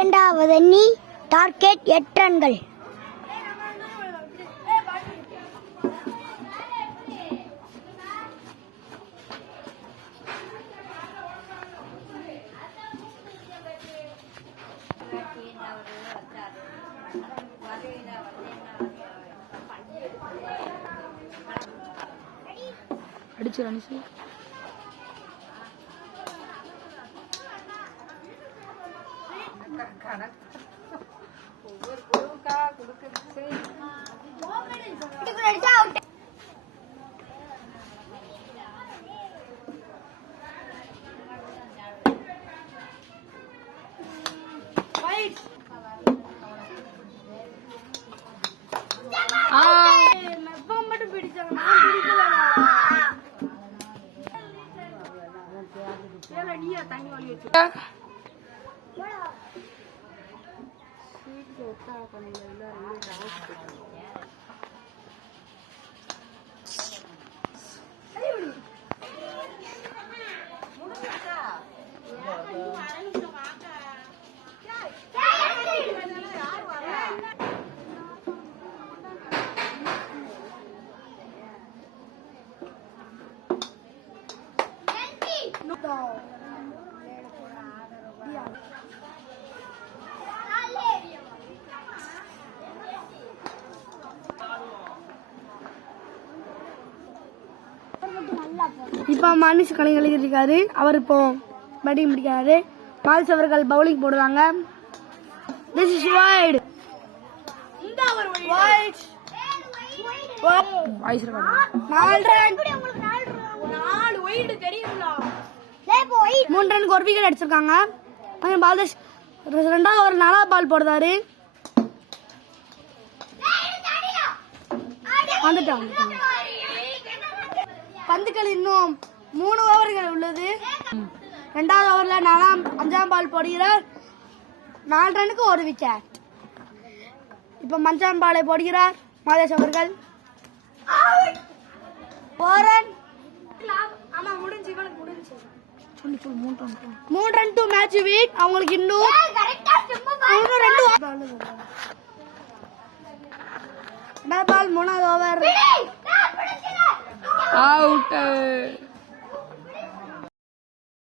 இரண்டாவது அணி டார்கெட் 8 ரன்கள். அடிச்சு ரன்ஸ் ஒவ்வொரு குழுக்கா கொடுக்குறது. மட்டும் பிடிச்சாங்க தண்ணி வாங்கி வச்சு இப்போ மனுஷ் கலைஞர் இருக்காரு. அவர் இப்போ பேட்டிங் பிடிக்கிறாரு. மால்ஸ் அவர்கள் பவுலிங் போடுறாங்க. This is wide. Voice record 4 wide தெரியுங்களா? 3 ரனுக்கு ஒரு விக்கெட் அடிச்சிருக்காங்க. பால்தேஷ் ரெண்டாவது ஒரு 4வது பால் போடுறாரு. வந்துட்டாங்க. பந்துக்கள் இன்னும் 3 ஓவர்கள் உள்ளது. 2வது ஓவர்ல 5ஆம் பால் போடுகிறார். 4 ரனுக்கு ஒரு விக்கெட். இப்ப 5ஆம் பாலை போடுகிறார் மாதேஷ் அவர்கள். 4 ரன். ஆமா முடிஞ்சு இவனுக்கு முடிஞ்சு. 3 ரன் டு மேட்ச் வின். அவங்களுக்கு இன்னும் 2 பால் 3வது ஓவர் அவுட்.